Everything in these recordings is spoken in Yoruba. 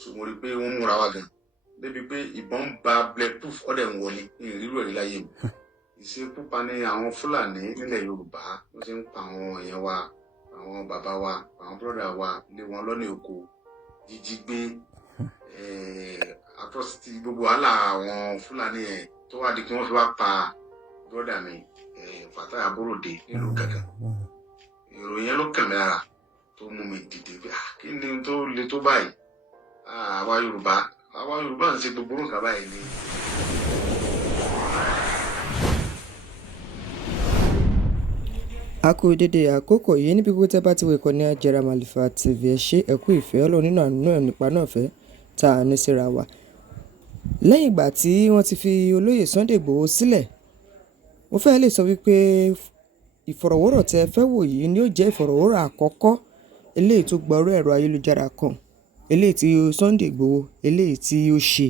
so mo rí pé wọ́n múra wa gan débi pé ìbọn ba bulletproof ọ̀dẹ̀ ń wọlé ní ìrírú ẹ̀ láyé mi ìṣekúpa ní àwọn Fúlàní nílẹ̀ Yorùbá wọ́n ti ń pa àwọn èèyàn wa àwọn bàbá wa àwọn bọ́dà wa lé wọn lọ́nà oko jíjí gbé atrocity gbogbo wàhálà àwọn Fúlàní ẹ̀ tó wá di kí wọ́n fi wá pa bọ́dà mi Fatai Aborode nílùú Gàngán ìròyìn yẹn ló kàn mí lára tó mú mi dìde pé kí ni tó le tó báyìí àwa Yorùbá ń ṣe gbogbo nǹkan báyìí ni. A kú dédé àkókò yìí níbi gbogbo tẹ́ bá ti wo ìkànnì Ajera Malifa TV ẹ ṣé ẹ kú ìfẹ́ Ọlọ́run nínú àánú ẹ̀ nípa náà fẹ́ tá a ní síra wa. Lẹ́yìn ìgbà tí wọ́n ti fi olóyè Sunday Igboho sílẹ̀, mo fẹ́ lè sọ wípé ìfọ̀rọ̀wérọ̀ tẹ́ fẹ́ wò yìí ni ó jẹ́ ìfọ̀rọ̀wérọ̀ àkọ́kọ́ eléyìí tó gba orí ẹ̀rọ ayélujára kan eléyìí tí Sunday Igboho eléyìí tí ó ṣe.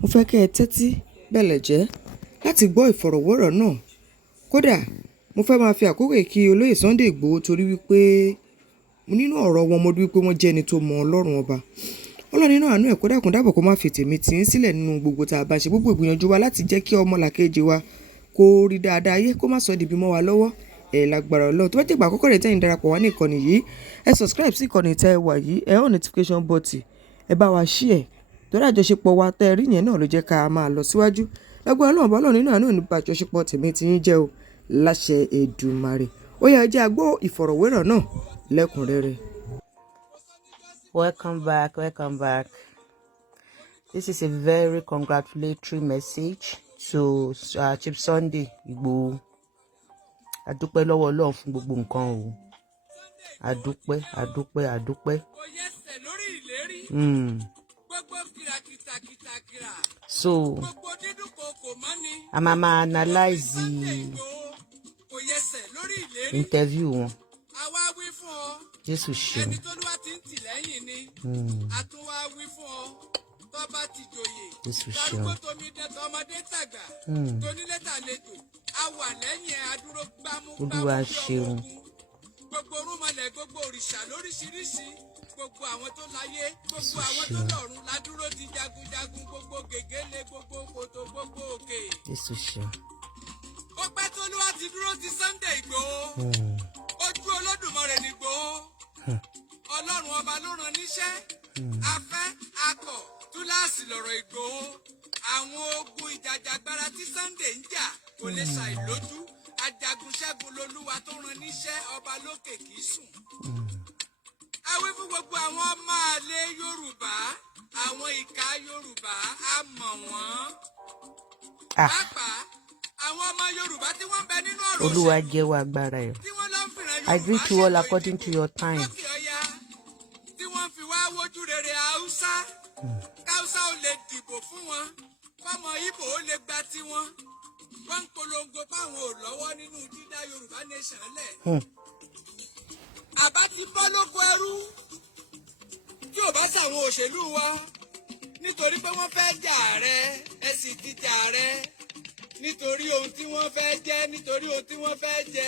Mo fẹ́ kẹ́ ẹ tẹ́tí bẹ̀lẹ̀ jẹ́ láti gbọ́ ìfọ̀rọ̀wérọ̀ náà. Kódà mo fẹ́ máa fi àkókò kí olóyè Sunday Igboho torí wípé nínú ọ̀rọ̀ wọn mo rí wípé wọ́n jẹ́ ẹni tó mọ Ọlọ́run ọba. Ọlọ́run nínú àánú ẹ̀ kó dákun dábọ̀ kó má fi tèmi tì í sílẹ̀ nínú gbogbo tá a bá ṣe gbogbo ìgbìyànjú wa láti jẹ́ kí ọmọlàkejì wa kó rí dáadáa ayé kó má sọ di bí mọ́ wa lọ́wọ́ lágbára Ọlọ́run. Tó bá jẹ́ ìgbà àkọ́kọ́ rẹ̀ tẹ́yin darapọ̀ wá ní ìkànnì yìí ẹ subscribe sí ìkànnì tẹ́ wà yìí ẹ on notification button ẹ bá wa share torí àjọṣepọ̀ wa tẹ́ rí yẹn náà ló jẹ́ ká máa lọ síwájú lágbára Ọlọ́run bá Ọlọ́run nínú àánú ẹ̀ nípa àjọṣepọ̀ tèmi tí yín jẹ́ o láṣẹ Èdùmàrè. Ó yá jẹ́ a gbọ́ ìfọ̀rọ̀wérọ̀ náà lẹ́kùnrẹ́rẹ́. Welcome back. This is a very congratulatory message to Chief Sunday Igboho. Adúpẹ́ lọ́wọ́ Ọlọ́run fún gbogbo nǹkan o. Adúpẹ́. So I'm analyze the interview wọn. Jésù ṣeun. Jésù ṣeun. Olúwa ṣeun. Gbogbo orúnmọlẹ̀ gbogbo òrìṣà lóríṣiríṣi gbogbo àwọn tó láyé gbogbo àwọn tó lọ́run ládúró ti jagunjagun gbogbo gègéle gbogbo kòtò gbogbo òkè. Jésù ṣeun. Ó pẹ́ tó Olúwa ti dúró ti Sunday Igboho. Ojú Olódùmarè ni Igboho. Ọlọ́run ọba ló rán níṣẹ́. Afẹ́ akọ̀ túláàsì lọ̀rọ̀ Igboho. Àwọn ogun ìjàjàgbara tí Sunday ń jà kò lè ṣàìlójú. Ajagunṣẹ́gun lolúwa tó rán níṣẹ́ ọba lókè kìí sùn. A wí fún gbogbo àwọn ọmọ àlè Yorùbá àwọn ìka Yorùbá a mọ̀ wọ́n. Pàápàá àwọn ọmọ Yorùbá tí wọ́n bẹ nínú ọ̀rọ̀ Olúwa jẹ́wọ́ agbára ẹ̀. I greet you all according to your time. Tí wọ́n fi wá wojú rere Haúsá. Káúsá ò lè dìbò fún wọn. Fọ́mọ Ìgbò ó lè gba tiwọn. Wọ́n ń polongo fáwọn ò lọ́wọ́ nínú dídá Yorùbá nation lẹ̀. Àbá ti bọ́ lóko ẹrú tí ò bá ṣàwọn òṣèlú wa nítorí pé wọ́n fẹ́ jà ààrẹ ẹ sì ti jà ààrẹ nítorí ohun tí wọ́n fẹ́ jẹ́ nítorí ohun tí wọ́n fẹ́ jẹ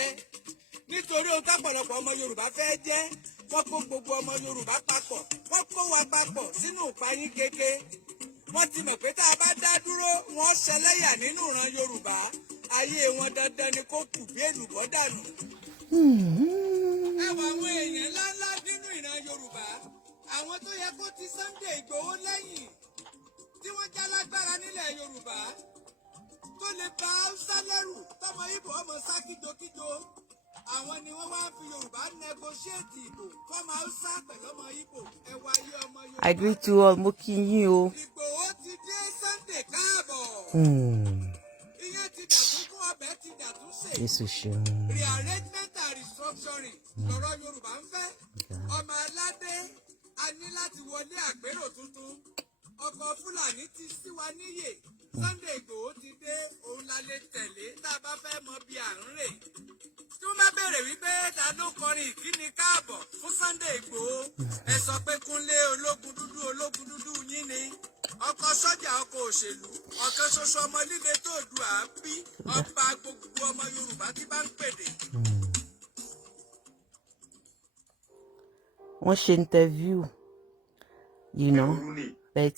nítorí ohun tápọ̀lọpọ̀ ọmọ Yorùbá fẹ́ jẹ́ wọ́n kó gbogbo ọmọ Yorùbá papọ̀ wọ́n kó wa papọ̀ sínú ìpayín kéke. Wọ́n ti mọ̀ pé tá a bá dá dúró wọ́n ṣẹlẹ́yà nínú ìran Yorùbá ayé wọn dandan ni kó kù bí èlùbọ́ dànù. Ẹ wọ àwọn èèyàn ńláńlá nínú ìran Yorùbá àwọn tó yẹ kó ti Sunday Igboho lẹ́yìn tí wọ́n já lágbára nílẹ̀ Yorùbá tó lè ba Haúsá lẹ́rù tọmọ Ìgbò ọmọ sá kíjokíjo àwọn ni wọ́n wá fi Yorùbá negotiate ìbò fọmọ Haúsá pẹ̀lú ọmọ Ìgbò ẹ wáyé ọmọ Yorùbá. I greet you all, mo kí yín o. Ìgbòho ti dé Sunday káàbọ̀. Ìyẹn ti dàtún fún ọbẹ̀ ti dàtún sè. Jésù ṣeun. Rearrangement and restructuring lọ́rọ̀ Yorùbá ń fẹ́. Ọmọ aládé a ní láti wọlé àgbérò tuntun. Ọkọ̀ Fúlàní ti sí wa níyè. Sunday Igboho ti dé òun la lè tẹ̀lé tá a bá fẹ́ mọ bí à ń rè. Tí wọ́n bá béèrè wípé ta ló kọrin ìkíni káàbọ̀ fún Sunday Igboho ẹ sọ pé Kúnlé ológun dúdú yín ni. Ọkọ̀ sọ́jà ọkọ̀ òṣèlú ọ̀kan ṣoṣo ọmọ líle tó dù á bí ọba gbogbo ọmọ Yorùbá tí bá ń pèdè. Wọ́n ṣe interview you know, but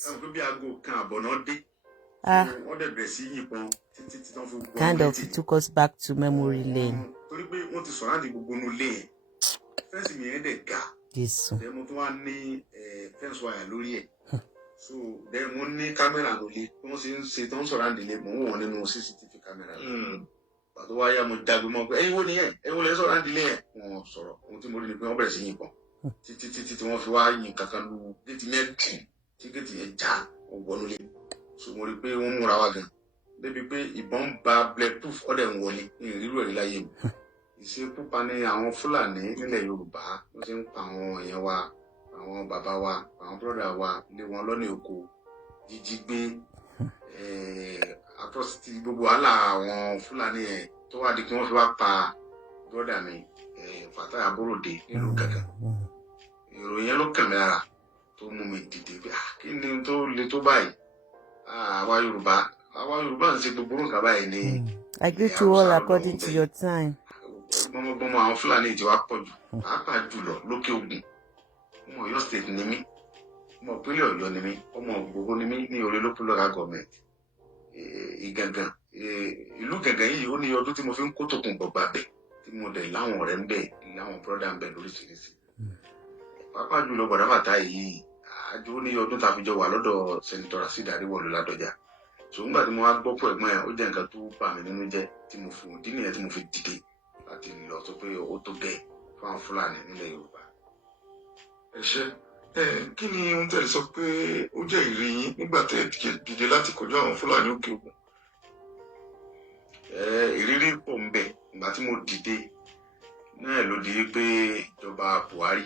kind of it took us back to memory lane. This. So then one camera only, sit on surrounding the one and no CCTV camera. But why am I dabbing up? Anyone here? Anyone else around the lane? Oh, sorry. Won't you believe me? I'm pressing you. Titi, one for why you can get me a jar or one. So, what you pay 1 more hour? Baby pay a bomb bar bulletproof or them one in really like ìṣe púpa ní àwọn Fúlàní nílẹ̀ Yorùbá wọ́n ti ń pa àwọn èèyàn wa àwọn bàbá wa àwọn bọ́dà wa lé wọn lọ́nà oko jíjí gbé atrocity gbogbo wàhálà àwọn Fúlàní ẹ̀ tó wá di kí wọ́n fi wá pa bọ́dà mi Fatai Aborode nílùú Gàngán ìròyìn yẹn ló kàn mí lára tó mú mi dìde pé kí ni tó le tó báyìí àwa Yorùbá ń ṣe gbogbo nǹkan báyìí ní. I greet you all according to your time. Gbọmọgbọmọ àwọn Fúlàní ìjọba pọ̀ jù pàápàá jùlọ lókè Ògùn ọmọ Ọ̀yọ́ state ni mí ọmọ ìpínlẹ̀ Ọ̀yọ́ ni mí ọmọ Ìgbòho ni mí ní orí local local government Ìgàngán ìlú Gàngán yìí ó ní ọdún tí mo fi ń kó tòkun gbọgbà bẹ tí mo dẹ̀ láwọn ọ̀rẹ́ ń bẹ láwọn brọdà ń bẹ lóríṣiríṣi pàápàá jùlọ bọ̀dá Fatai yìí àjò ó ní ọdún tá a fi jọ wà lọ́dọ̀ Senator Rasheed Adéwọ̀lú Ládọjà ṣùgbọ́n gbà tí mo wá gbọ́ pọ̀ ẹ̀gbọ́n ẹ̀ ó jẹ́ nǹkan tó bà mí nínú jẹ́ tí mo fi dín nìyẹn tí mo fi dìde láti lọ sọ pé ó tó gẹ̀ fún àwọn Fúlàní nílẹ̀ Yorùbá. Ẹ ṣé kí ni ohun tẹ́ lè sọ pé ó jẹ́ ìrírí yín nígbà tẹ́ dìde láti kojú àwọn Fúlàní òkè Ògùn? Ìrírí pọ̀ ń bẹ ìgbà tí mo dìde náà ló di pé ìjọba Buhari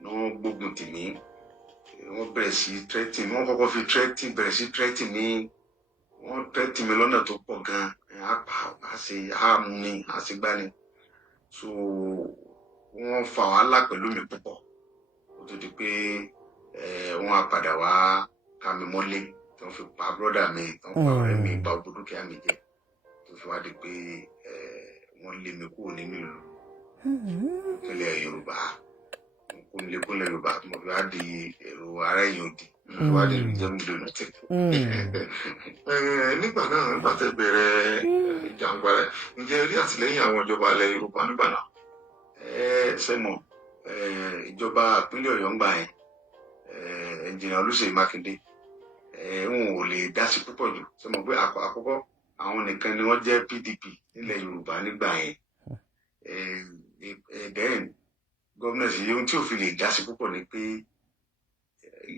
ní wọ́n gbógun tì mí wọ́n bẹ̀rẹ̀ sí threatening wọ́n kọ́kọ́ fi bẹ̀rẹ̀ sí threatening ní wọ́n threatening mi lọ́nà tó pọ̀ gan-an àmúni àṣegbani so wọ́n fa wàhálà pẹ̀lú mi púpọ̀ ó tó di pé wọ́n á padà wá ká mi mọ́lé tí wọ́n fi pa bọ́dà mi tí wọ́n pa ọ̀rẹ́ mi gba gbogbo dúkìá mi jẹ tó fi wá di pé wọ́n lé mi kúrò nínú ìlú ìpínlẹ̀ Yorùbá kúnlẹ̀ Yorùbá tí mo fi wá di èrò ará èèyàn òdì wá di ìjẹ́múdò náà tẹ̀. Nígbà náà nígbà tẹ́ bẹ̀rẹ̀ ìjàngbara ǹjẹ́ rí àtìlẹ́yìn àwọn ìjọba ilẹ̀ Yorùbá nígbà náà? Sẹ́mọ̀ ìjọba ìpínlẹ̀ Ọ̀yọ́ ń gbà yẹn ẹnjìnìà Olúṣèyí Mákindé wọn ò lè dá sí púpọ̀ jù sẹ́mọ̀ pé àkọ́kọ́ àwọn nìkan ni wọ́n jẹ́ PDP nílẹ̀ Yorùbá nígbà yẹn then gómìnà sí ohun tí ò fi lè dá sí púpọ̀ ni pé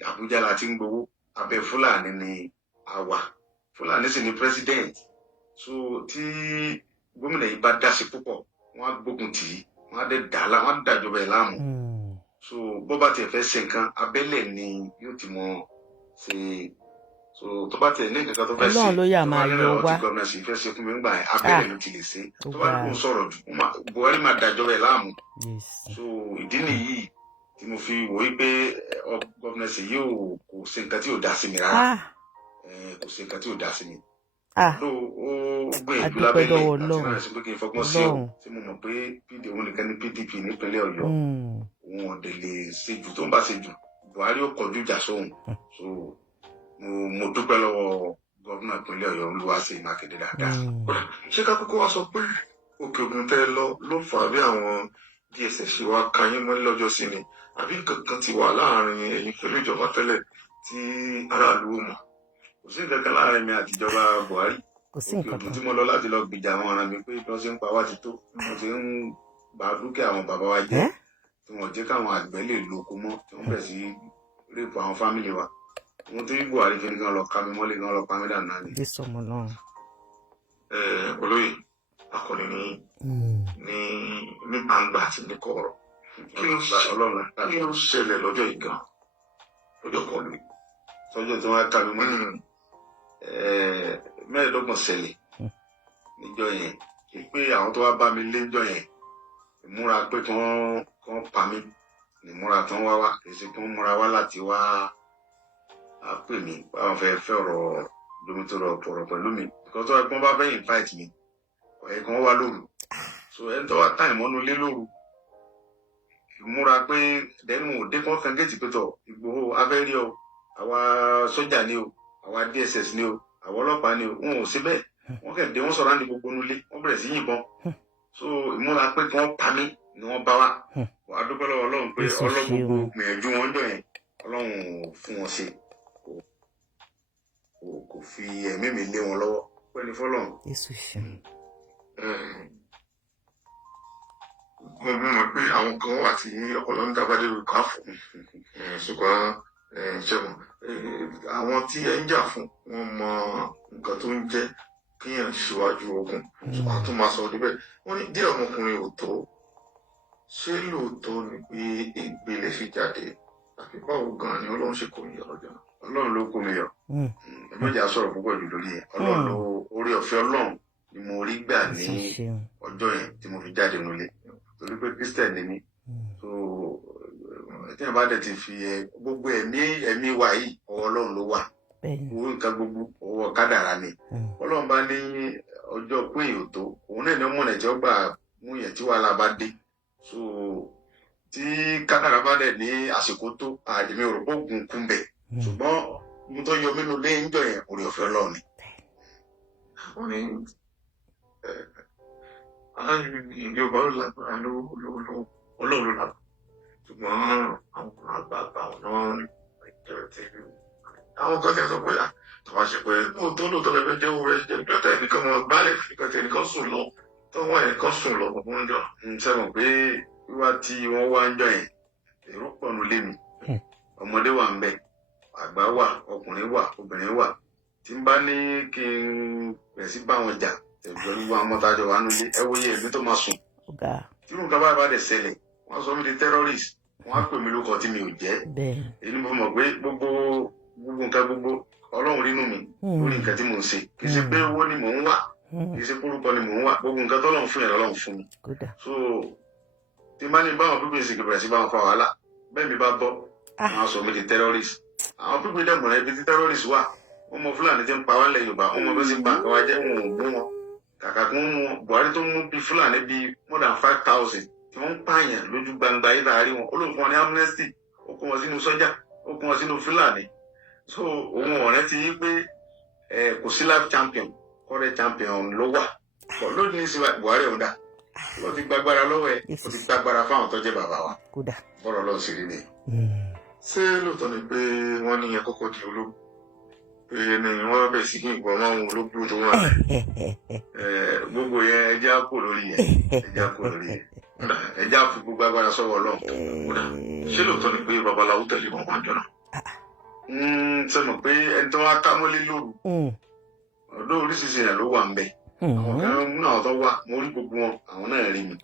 Àbújá la ti ń gbowó abẹ́ Fúlàní ni a wà Fúlàní sì ni president so tí gómìnà yìí bá dá sí púpọ̀ wọ́n á gbógun tì í wọ́n á dàjọba ẹ̀ láàmú so bó bá tiẹ̀ fẹ́ ṣe nǹkan abẹ́lẹ̀ ni yóò ti mọ ṣe so tó bá tiẹ̀ ní nǹkan tó fẹ́ ṣe Ọlọ́run ló yà máa yọ wá tí gómìnà sì fẹ́ ṣe fún mi nígbà yẹn abẹ́lẹ̀ ló ti lè ṣe tó bá kó sọ̀rọ̀ jù Buhari máa dàjọba ẹ̀ láàmú so ìdí nìyí tí mo fi wò ó pé gómìnà sì yóò kò ṣe nǹkan tí ò dá sí mi rárá kò ṣe nǹkan tí ò dá sí mi ló ó gbìyànjú lábẹ́lẹ̀ àti náà sí pé kí n fọgbọ́n sí ọ tí mo mọ̀ pé òun nìkan ní PDP nípínlẹ̀ Ọ̀yọ́ òun ọ̀dẹ̀ lè ṣe jù tó ń bá ṣe jù Buhari ó kọjú ìjà sóhun so mo dúpẹ́ lọ́wọ́ gómìnà ìpínlẹ̀ Ọ̀yọ́ Olúwaṣeyì Mákindé dáadáa. Ṣé ká kókó wá sọ pé òkè Ògùn tẹ́ ló fà bí àwọn DSS ṣe wá ka yín mọ́lẹ́ lọ́jọ́ sí ni àbí nǹkan kan ti wà láàrin ẹ̀yin pẹ̀lú ìjọba tẹ́lẹ̀ tí aráàlú ò mọ̀? Kò sí nǹkan kan láàrin mi àti ìjọba Buhari òkè Ògùn tí mo lọ láti lọ gbìjà àwọn ará mi pé bí wọ́n ṣe ń pa wá ti tó wọ́n ṣe ń bà dúkìá àwọn bàbá wa jẹ́ tí wọ́n jẹ́ káwọn àgbẹ̀ lè lóko mọ́ tí wọ́n bẹ̀ sí rèpù àwọn fámìlì wa wọ́n tí Buhari fi ní kí wọ́n lọ ká mi mọ́lé kí wọ́n lọ pa mí dànù náà ni. Olóyè akọni ní gbangba àti ní kọ̀rọ̀ kí ló ṣẹlẹ̀ lọ́jọ́ yìí gan lọ́jọ́ kan ní sọ́jọ́ tí wọ́n ká mi mọ́lé 15 ṣẹlẹ̀ níjọ́ yẹn pé àwọn tó wá bá mi lé níjọ́ yẹn ìmúra pé kí wọ́n pa mí ìmúra tí wọ́n wá kì í ṣe kí wọ́n múra wá láti wá á pè mí báwọn fẹ́ ọ̀rọ̀ domitoro ọ̀rọ̀ pẹ̀lú mi because tó wá gbọ́n bá fẹ́ invite mi ọ̀yẹ́ kan wá lóru so ẹni tó wá táì mọ́nú lé lóru múra pé dẹ́nu òde kan fẹ́ gẹ́tì pé tọ̀ Ìgbòho abẹ́rí o àwa sójà ni o àwa DSS ni o àwa ọlọ́pàá ni o wọn ò sí bẹ́ẹ̀ wọ́n kẹ̀ dé wọ́n sọ̀rọ̀ àǹdí gbogbo nulẹ̀ wọ́n bẹ̀rẹ̀ sí yìnbọn so ìmúra pé kí wọ́n pa mí ni wọ́n bá wa wàá dúpẹ́ lọ́wọ́ Ọlọ́run pé ọlọ́gbogbo gbìyànjú wọn jọ yẹn Ọlọ́run fún wọn ṣe kò fi ẹ̀mí mi lé wọn lọ́wọ́ pẹ́ni fọ́lọ́run. mo mọ̀ pé àwọn kan wà tí ọpọlọ ń dábàdé rò ká fún ṣùgbọ́n ṣẹ́gun àwọn tí ẹ ń jà fún wọn mọ nǹkan tó ń jẹ́ kíyàn síwájú ogun ṣùgbọ́n tó máa sọ ọdún bẹ́ẹ̀ wọ́n ní díẹ̀ ọmọkùnrin ò tó ṣé lóòótọ́ ni pé ìgbélé fi jáde àfi báwo gan-an ni Ọlọ́run ṣe kò ní ọlọ́jọ́ náà. Ọlọ́run ló kó mi yọ ẹgbẹ́jà sọ̀rọ̀ púpọ̀ jù lórí ẹ̀ Ọlọ́run ló orí ọ̀fẹ́ Ọlọ́run ni mo rí gbà ní ọjọ́ yẹn tí mo fi jáde nílé torí pé Christian ni mí so tí wọn bá dẹ̀ ti fi gbogbo ẹ̀mí wa yìí ọwọ́ Ọlọ́run ló wà owó nǹkan gbogbo ọwọ́ kádàrá ni Ọlọ́run bá ní ọjọ́ pé èèyàn tó òun náà ní ọmọ nàìjíríà gbà mú yẹn tí wàhálà bá dé so tí kádàrá bá dẹ̀ ní àsìkò tó àjẹmí òrùkọ ògùn kún bẹ̀ ṣùgbọ́n mo tó yọ mínú lé ń jọ yẹn orí ọ̀fẹ́ Ọlọ́run ni. wọ́n ní Yorùbá ló lágbára Ọlọ́run ló lágbára ṣùgbọ́n àwọn àgbààgbà ọ̀nà àwọn kan tẹ̀ sọ pé tọ́wọ́ ṣe pé lóòótọ́ lẹ́fẹ̀ẹ́ jẹ́ owó rẹ̀ jẹ́ ìjọba ẹnìkan mọ̀ gbálẹ̀ ìkàtẹ̀ ẹnìkan sùn lọ tọ́wọ́ ẹnìkan sùn lọ gbogbo ń jọ. sẹ́wọ̀n pé wíwá tí wọ́n wá ń jọ yẹn èrò pọ̀ nù lé mi ọmọdé wà ń bẹ àgbà wà ọkùnrin wà obìnrin wà tí n bá ní kí n bẹ̀rẹ̀ sí bá wọn jà ẹ̀jọ̀ ní wọn mọ́tàjọ wà nulẹ̀ ẹ wòye èmi tó máa sùn tí nǹkan bá dẹ̀ ṣẹlẹ̀ wọ́n sọ mí di terrorist wọ́n á pè mí lóko tí mi ò jẹ́ èyí mo mọ̀ pé gbogbo nǹkan gbogbo Ọlọ́run rínú mi lórí nǹkan tí mò ń ṣe kì í ṣe pé owó ni mò ń wà kì í ṣe pórúkọ ni mò ń wà gbogbo nǹkan tọ́lọ́run fún yẹn lọ́lọ́run fún mi so tí n bá ní báwọn pípé ìsìnkú bẹ̀rẹ̀ sí báwọn fa wàhálà bẹ́ẹ̀ mi bá bọ́ wọ́n á sọ mí di terrorist àwọn pípé dẹ̀mọ̀ rẹ̀ ibi tí terrorist wà wọ́n mọ Fúlàní tí ń pa wá lẹ̀ Yorùbá wọ́n mọ bẹ́ẹ̀ sì pa nǹkan wá jẹ́ wọn ò mú wọn kàkà kí wọ́n mú wọn Buhari tó mú bí Fúlàní bíi more than 5,000 tí wọ́n ń pààyàn lójú gbangba yìí láàárín wọn ó lóun fún wọn ní amnesty ó kó wọn sínú sọ́jà ó kó wọn sínú Fúlàní so òun ọ̀rẹ́ ti yí pé kò sí life champion current champion ló wà pọ̀ lónìí ní síwájú Buhari ọ̀dà ló ti gbàgbára lọ́wọ́ ẹ̀ ó ti gbàgbára fáwọn tó jẹ́ bàbá wa bọ́lá lọ́ọ̀ sí rí ni. ṣé lóòótọ́ ni pé wọ́n ní àkọ́kọ́ di ológun pé ní wọ́n bẹ̀ sí kí nǹkan máa ń ológun tó wà gbogbo yẹn ẹja kò lórí yẹn ẹja fi gbogbo agbára sọ́wọ́ Ọlọ́run. ṣé lóòótọ́ ni pé babaláwo tẹ̀lé wọn wájọ náà. sẹ́nu pé ẹni tó wá ká mọ́lé lóru ọ̀dọ́ oríṣiríṣi yẹn ló wà ń bẹ̀ àwọn kan náà tó wà mo rí gbogbo wọn àwọn náà rí mi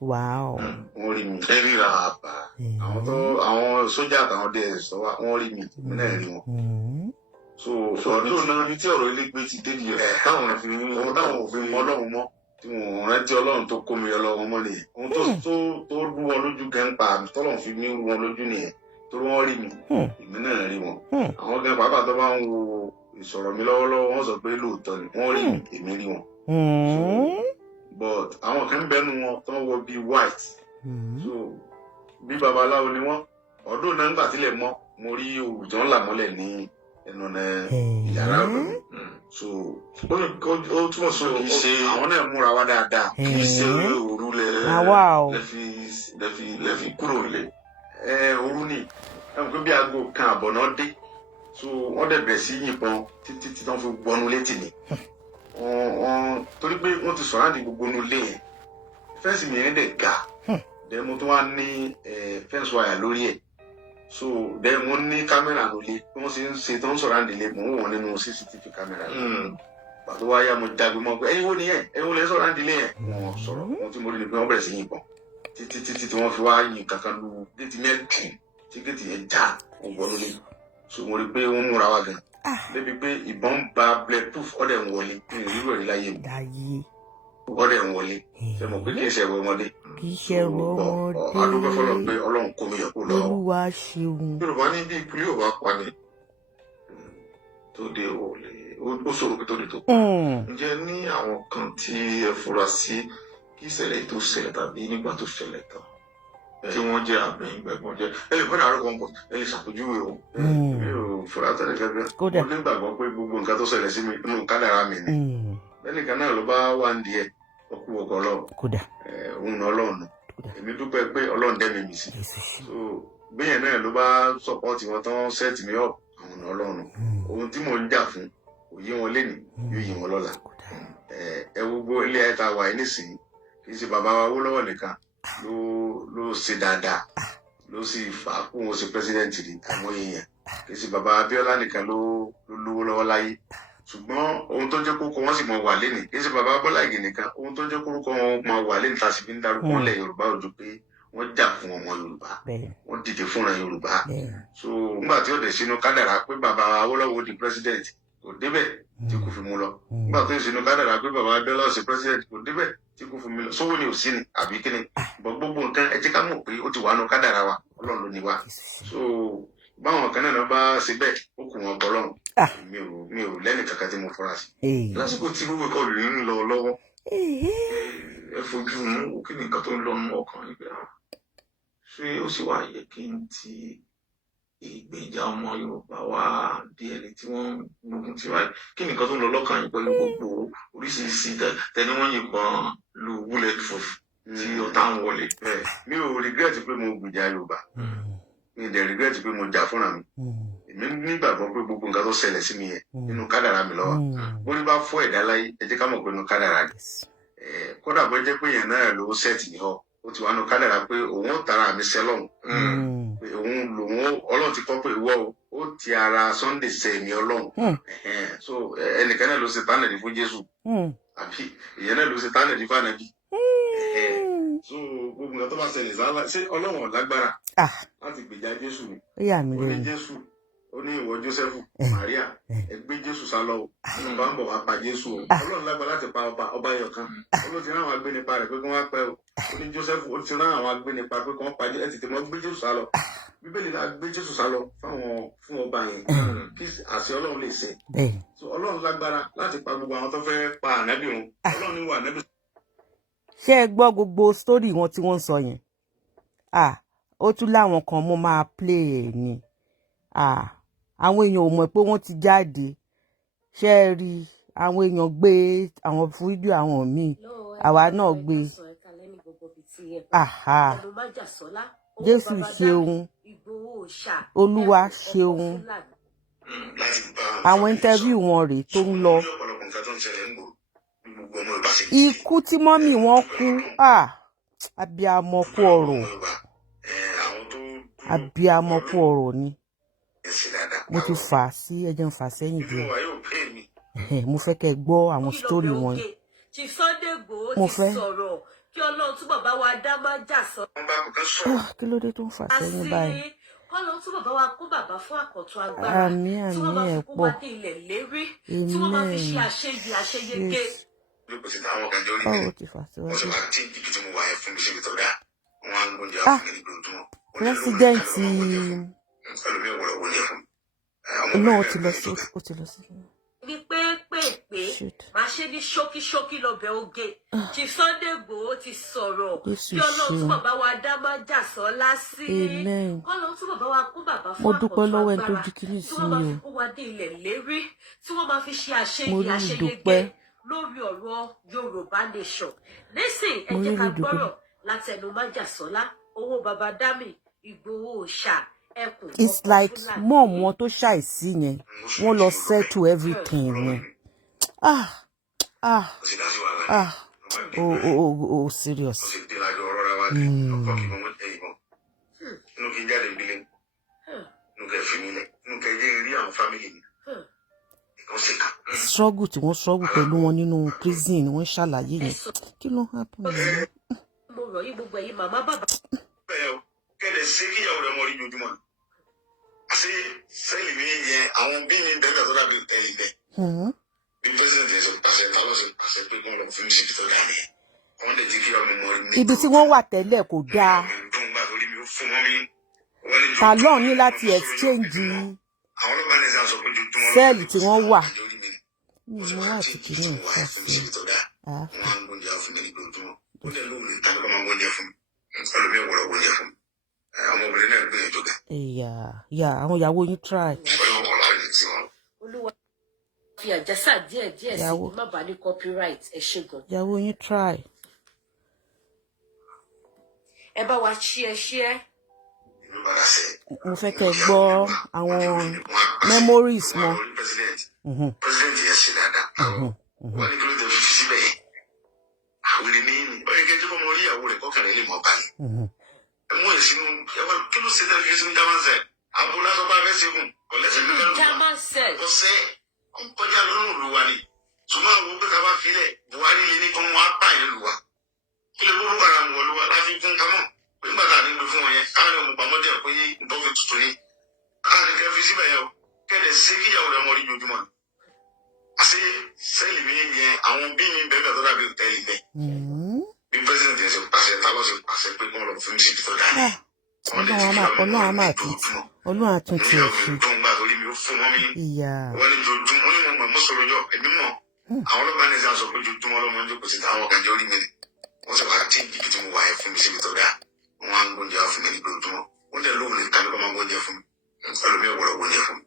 wọ́n rí mi ẹ ríra àbá àwọn sójà àtàwọn DSS tó wà wọ́n rí mi náà rí wọn. so ọdún náà ní tí ọ̀rọ̀ ilé gbé ti dé nìyẹn táwọn òfin Ọlọ́run mọ́ tí wọn rántí Ọlọ́run tó kó mi Ọlọ́run mọ́ nìyẹn ohun tó rú wọn lójú gẹ́ńpà tọ́lọ́run fi mí rú wọn lójú nìyẹn tó wọ́n rí mi èmi náà rí wọn àwọn gan pàápàá tó bá ń wo ìsọ̀rọ̀ mi lọ́wọ́lọ́wọ́ wọ́n sọ pé lóòótọ́ ni wọ́n rí mi èmi rí wọn but àwọn kan bẹnu wọn tó ń wọ bíi white so bí babaláwo ni wọn ọdún náà nígbà tílẹ̀ mọ́ mo rí òòjọ́ ńlá mọ́lẹ̀ ní ẹnu ọ̀nà yàrá ọ̀dọ̀ so ó túmọ̀ sí kì í ṣe àwọn náà múra wá dáadáa kì í ṣe òru lẹ́fi kúrò lẹ̀ òru ni ẹ̀mí pé bí aago kan àbọ̀ náà dé so wọ́n dẹ̀ bẹ̀rẹ̀ sí yìnbọn títí tí wọ́n fi gbọ́nú létí ni torí pé wọ́n ti sọ̀rọ̀ àdì gbogbo inú ilé yẹn fẹ́ǹsì mi yẹn dẹ̀ ga dẹ̀ mo tún wá ní fẹ́ǹsì wáyà lórí ẹ̀ so dẹ̀ mo ní kámẹ́rà lórí bí wọ́n ṣe ń ṣe tó ń sọ̀rọ̀ àdì lé mò ń wọ̀n nínú CCTV kámẹ́rà pàtó wáyà mo dàgbé mọ́ pé ẹ̀yin wo ni yẹn ẹ̀yin wo lè sọ̀rọ̀ àdì lé yẹn wọ́n sọ̀rọ̀ wọ́n ti mo rí ni pé wọ́n bẹ̀rẹ̀ sí yìnbọn títí tí wọ́n fi wá yin kankan lu géètì mẹ́tù tí géètì yẹn já ògbọ́n lórí so mo rí pé wọ́n múra wá gan débi pé ìbọn ba bulletproof ọ̀dẹ̀ ń wọlé ní ìlú rẹ̀ láyé mi ọ̀dẹ̀ ń wọlé ṣe mọ̀ pé kí n ṣe ẹ̀wọ̀ ọmọdé adúgbò fọlọ́ pé Ọlọ́run kò mí yẹ kó lọ. Yorùbá ní bí ìpínlẹ̀ Yorùbá pa ni tó dé ó ṣòro pé tó dé tó pa ǹjẹ́ ní àwọn kan tí ẹ fura sí kí ìṣẹ̀lẹ̀ tó ṣẹlẹ̀ tàbí nígbà tó ṣẹlẹ̀ tán tí wọ́n jẹ́ àbẹ̀yìngbẹ̀gbọ́n jẹ́ ẹ lè fọ́nà àrùkọ ọ̀pọ̀ ẹ lè ṣàpèjúwe o mi ò fura tẹ́lẹ̀ gẹ́gẹ́ mo nígbàgbọ́ pé gbogbo nǹkan tó ṣẹlẹ̀ sí mi inú kádàrá mi ni lẹ́nìkan náà ló bá wà ń di ẹ̀ ọkú ọkọ̀ ọlọ́run òun náà ọlọ́run èmi dúpẹ́ pé ọlọ́run dẹ́mi mi sí so bẹ́ẹ̀ náà ló bá sọ́pọ́ọ̀tì wọn tán sẹ́ẹ̀tì mi ọ̀ àwọn náà ọlọ́run ohun tí mò ń jà fún òye wọn lénìí yóò yí wọn lọ́la ẹ gbogbo ilé ayé tá a wà yìí nísìnyí kì í ṣe bàbá wa Awólọ́wọ̀ nìkan ló ṣe dáadáa ló sì fà á kó wọn ṣe pẹ́sidẹ́ǹtì rí àwọn èèyàn kì í ṣe bàbá Abíọ́lá nìkan ló lówó lọ́wọ́ láyé ṣùgbọ́n ohun tó jẹ́ kókó wọn sì mọ wà lẹ́nìí kì í ṣe bàbá Bọ́lá Ìgè nìkan ohun tó jẹ́ kókó wọn mọ wà lẹ́nìí tá a sì fi ń darúgbó lẹ̀ Yorùbá ojú pé wọ́n jà fún ọmọ Yorùbá wọ́n dìde fúnra Yorùbá so nígbà tí ó dẹ̀ sínú kádàrá pé bàbá Awólọ́wọ̀ di pẹ́sidẹ́ǹtì kò débẹ̀ tí kò fi mú lọ nígbà tó ń sinú kádàrá pé bàbá Abíọ́lá ṣe pẹ́sidẹ́ǹtì kò débẹ̀ tí kò fi mú lọ sówó ni ò sí ni àbí kíni gbogbo nǹkan ẹ jẹ́ ká mọ̀ pé ó ti wà nù kádàrá wa Ọlọ́run ló ní wa so báwọn kan náà bá ṣe bẹ́ẹ̀ ó kù wọn bọ́lọ́run mi ò lẹ́nì kankan tí mo fura sí lásìkò tí gbogbo ẹ̀kọ́ rèé ń lọ lọ́wọ́ ẹ fojú mú kí ni nǹkan tó ń lọ nù ọkàn ìgbà ṣé ó sì wá yẹ kí n ti ìgbèjà ọmọ Yorùbá wá di ẹni tí wọ́n gbógun ti wáyé kí nìkan tó ń lọ lọ́kàn yìí pẹ̀lú gbogbo oríṣiríṣi tẹni wọ́n yìnbọn lu bulletproof tí ọ̀tá ń wọlé mi ò regret pé mo gbèjà Yorùbá mi dẹ̀ regret pé mo jà fúnra mi èmi nígbàgbọ́ pé gbogbo nǹkan tó ṣẹlẹ̀ sí mi yẹn nínú kádàrá mi lọ́wọ́ bó ní bá fọ́ ẹ̀dá láyé ẹ jẹ́ ká mọ̀ pé nínú kádàrá ni kódà bó jẹ́ pé yẹn náà ló sẹ́ẹ̀tì ní ọ ó ti wà nínú kádàrá pé òun ó tara mi sẹ́lọ̀hún òun lòun Ọlọ́run ti kọ́ pé ìwọ ó ti ara Sunday sẹ́ẹ̀mí Ọlọ́run so ẹnìkan náà ló ṣe tánàdì fún Jésù àbí ìyẹn náà ló ṣe tánàdì fún ànábì so gbogbo nǹkan tó bá ṣẹlẹ̀ sáà ṣé Ọlọ́run lágbára láti gbèjà Jésù ni ó ní Jésù ó ní ìwọ Jósẹ́fù Màríà ẹ gbé Jésù sá lọ bá ń bọ̀ wá pa Jésù o Ọlọ́run lágbára láti pa ọba ẹyọ kan ó ti rán àwọn agbénipa rẹ̀ pé kí wọ́n pẹ́ o ó ní Jósẹ́fù ó ti rán àwọn agbénipa pé kí wọ́n pa ẹ tètè mọ́ gbé Jésù sá lọ Bíbélì náà gbé Jésù sá lọ fún ọba yẹn kí àṣẹ Ọlọ́run lè ṣe so Ọlọ́run lágbára láti pa gbogbo àwọn tó fẹ́ pa ànábì wọn Ọlọ́run ní wà ànábì. ṣé ẹ gbọ́ gbogbo sítórì wọn tí wọ́n ń sọ yẹn ó tún láwọn kan mo máa play ẹ̀ ni àwọn èèyàn ò mọ̀ pé wọ́n ti jáde ṣé ẹ rí àwọn èèyàn gbé àwọn fídíò àwọn míì àwa náà gbé Jésù ṣeun Olúwa ṣeun àwọn interview wọn rèé tó ń lọ ikú tí mọ́mì wọn kú abiyamọ kú ọ̀rọ̀ abiyamọ kú ọ̀rọ̀ ni mo ti fà á sí ẹjẹ ń fà sẹ́yìn díẹ̀ mo fẹ́ kẹ́ gbọ́ àwọn sítórì wọn mo fẹ́ kí Ọlọ́run túbọ̀ bá wa dá má jà sọ. kí ló dé tó ń fà sẹ́yìn báyìí. Ọlọ́run túbọ̀ bá wa kó bàbá fún àkọ́tún agbára tí wọ́n bá fi kó wa dé ilẹ̀ lérí tí wọ́n bá fi ṣe àṣeyẹ àṣeyege. báwo ti fà síwájú. pírẹsidẹ́ǹtì náà ó ti lọ sí. ní pépèpé máa ṣe ní ṣókíṣókí lọ́bẹ̀ oge tí Sunday Igboho ti sọ̀rọ̀ kí Ọlọ́run túbọ̀ bá wa dá má jà sọ́lá sí Ọlọ́run túbọ̀ bá wa kó bàbá fún àkọ́tún agbára tí wọ́n máa fi kó wa dé ilẹ̀ lérí tí wọ́n máa fi ṣe àṣeyege lórí ọ̀rọ̀ Yorùbá nation nísìn ẹ jẹ́ ká gbọ́rọ̀ látẹnu má jà sọ́lá owó baba dami Igboho ṣá. It's like mom wọn tó ṣàìsí yẹn wọ́n lọ settle everything ni serious. struggle tí wọ́n struggle pẹ̀lú wọn nínú prison ni wọ́n ṣàlàyé yẹn kí ló happen yẹn. mo rọ̀ yín gbogbo ẹ̀yin màmá bàbá. kẹ́lẹ̀ ṣe kí ìyàwó rẹ̀ mọ́ rí jojúmọ́ àti sẹ́ẹ̀lì mi yẹn àwọn bí mi bẹ́ẹ̀ tó dàbí tẹ̀lé bẹ́ẹ̀ bí pẹ́sidẹ̀ntì yẹn ṣe pàṣẹ ta ló ṣe pàṣẹ pé kí wọ́n lọ fi mí síbi tó dáa nìyẹn wọ́n lè jí kí ọmọ mọ́ rí mi. ibi tí wọ́n wà tẹ́lẹ̀ kò dáa talon ní láti exchange sẹ́ẹ̀lì tí wọ́n wà mo wà tí kìíní ìfàsí. ẹlòmíì wọ̀rọ̀ wọ̀nyẹ fún mi ọmọbìnrin náà gbìyànjú gan. ìyá àwọn ìyàwó yín try. Olúwa fi àjẹsà díẹ̀ sí i má bàa ní copyright ẹ ṣe gan. ìyàwó yín try. Ẹ bá wa share. Mo fẹ́ kẹ́ gbọ́ àwọn memories mọ́. President yẹn ṣe dáadáa. Wọ́n ní kí ló dé fi síbẹ̀ yẹn. Àwìrì ní ní. Ó yẹ kí ẹ jẹ́ kó mọ orí ìyàwó rẹ̀ kọ́kànlẹ̀ lè mọ̀ báyìí. Ẹ̀mú ẹ̀ sínú ẹ̀wọ̀n kí ló ṣe tẹ́lẹ̀ fi sínú German cell. Àbò lásán bá fẹ́ ṣẹ́gun. Ọ̀lẹ́sẹ̀ ló fẹ́ German cell. Ọ̀sẹ̀ ń kọjá lọ́rùn ìlú wa ni. Ṣùgbọ́n àwọn ògbé kaba filẹ̀ Buhari lè ní kí wọ́n á pààyàn lù wá. Kí lè gbogbo ara wọn lù wá láti fún kamọ́. Nígbà tá a ní gbé fún wọn yẹn, káwọn ọmọ pamọ́ díẹ̀ pé nǹkan fi tuntun ni. Káàdì kẹ́ fi síbẹ̀ yẹn o. Kẹ́lẹ̀ ṣé kí ìyàwó rẹ̀ mọ orí jojúmọ́. Àṣé sẹ́ẹ̀lì mi yẹn àwọn bí mi bẹ́ẹ̀ bẹ́ẹ̀ tó dàbí òtẹ́ẹ̀lì bẹ́ẹ̀. Bí pẹ́sidẹ̀ntì yẹn ṣe pàṣẹ ta ló ṣe pàṣẹ pé kí wọ́n lọ fún mi síbi tó dáa. Ọlọ́run àtúntì ẹ̀ ṣe. Ìyá. Wọ́n ní jojúmọ́ ní mo mọ̀ sọ̀rọ̀ yọ èmi mọ̀. Àwọn ọlọ́pàá ní sàn sọ pé jojúmọ́ lọ́mọ ń jókòó síta àwọn kan jẹ́ orí mi ni. Wọ́n sì wá tí ibi tí mo wà yẹn fún mi síbi tó dáa. Wọ́n á ń gbóúnjẹ wá fún mi ní jojúmọ́. Wọ́n dẹ̀ lóhùn ní tàbí kọ́ máa ń gbóúnjẹ fún mi. Ẹlòmíì ọ̀gbọ̀dọ̀ gbóúnjẹ fún mi.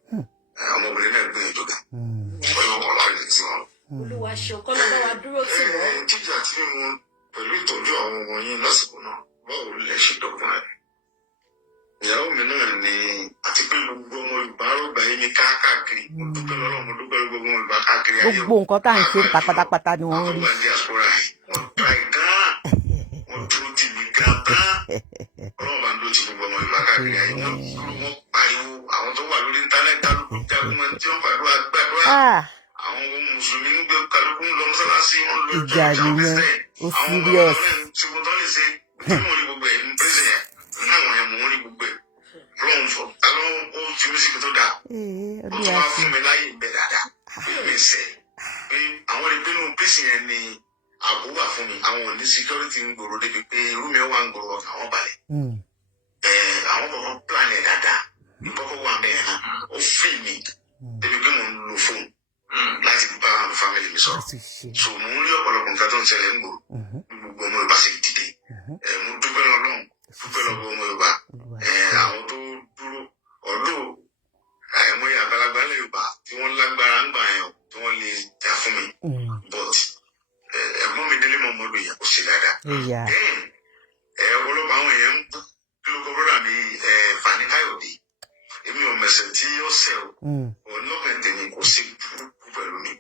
Ọmọbìnrin náà gbìyànjú gan. Olúwa ṣeun kọ́ ló bá wa dúró tì wọ́n. Jíjà tí mo pẹ̀lú ìtọ́jú àwọn ọmọ yín lásìkò náà báwo lẹ ṣe dọ́gbọ́n rẹ̀. Ìyàwó mi náà ni àti pé gbogbo ọmọ Yorùbá rọ̀gbà yín ní káàkiri. Mo dúpẹ́ lọ́wọ́ mo dúpẹ́ gbogbo ọmọ Yorùbá káàkiri ayé. Gbogbo nǹkan tá à ń ṣe pátápátá ni wọ́n rí. Àwọn ọmọ diaspora yìí wọ́n tra gan-an. Wọ́n dúró tì mí gan-an. Ọlọ́run bá ń dúró ti gbogbo ọmọ Yorùbá káàkiri ayé. Wọ́n pariwo àwọn tó wà lórí íńtánẹ́ẹ̀tì kálukú jagun máa ń tí wọ́n gbàdúrà. Àwọn ọmọ Mùsùlùmí ń gbé kálukú ń lọ mọ́sálásí wọn lọ ìjà nìyẹn ó serious. ṣùgbọ́n tó lè ṣe tí mo rí gbogbo ẹ̀ ń pèsè yẹn ní àwọn yẹn mò ń rí gbogbo ẹ̀ lọ́wọ́n fọ alọ́ ó fi mí síbi tó dáa ó tún wá fún mi láyé ìbẹ̀ dáadáa pé mi sẹ́ pé àwọn ìpinnu pèsè yẹn ni ààbò wà fún mi àwọn ní security ń gbòòrò débi pé irú mi wà ń gbòòrò àwọn balẹ̀ àwọn kọ̀ọ̀kan plan ẹ̀ dáadáa ìkọ́kọ́ wà bẹ́ẹ̀ náà ó fi mi débi pé mo ń lo fóònù láti bá àwọn family mi sọ̀rọ̀ so mo ń rí ọ̀pọ̀lọpọ̀ nǹkan tó ń ṣẹlẹ̀ ń gbòòrò gbogbo ọmọ Yorùbá sì dìde mo dúpẹ́ lọ́lọ́run dúpẹ́ lọ́gbọ́ ọmọ Yorùbá àwọn tó dúró ọ̀dọ́ àìmọye àgbàlagbà ilẹ̀ Yorùbá tí wọ́n lágbára ń gbà yẹn tí wọ́n lè jà fún mi but ẹ̀gbọ́n mi Délé Mọ̀mọ́dù yẹn kò sí dáadáa ọ̀pọ̀lọpọ̀ àwọn èèyàn ń bú kí ló kọ́ bọ́dà mi Fani Káyọ̀dé èmi ò mẹ̀sẹ̀ tí ó sẹ̀ o ọlọ́kàn tèmi kò sí burúkú pẹ̀lú mi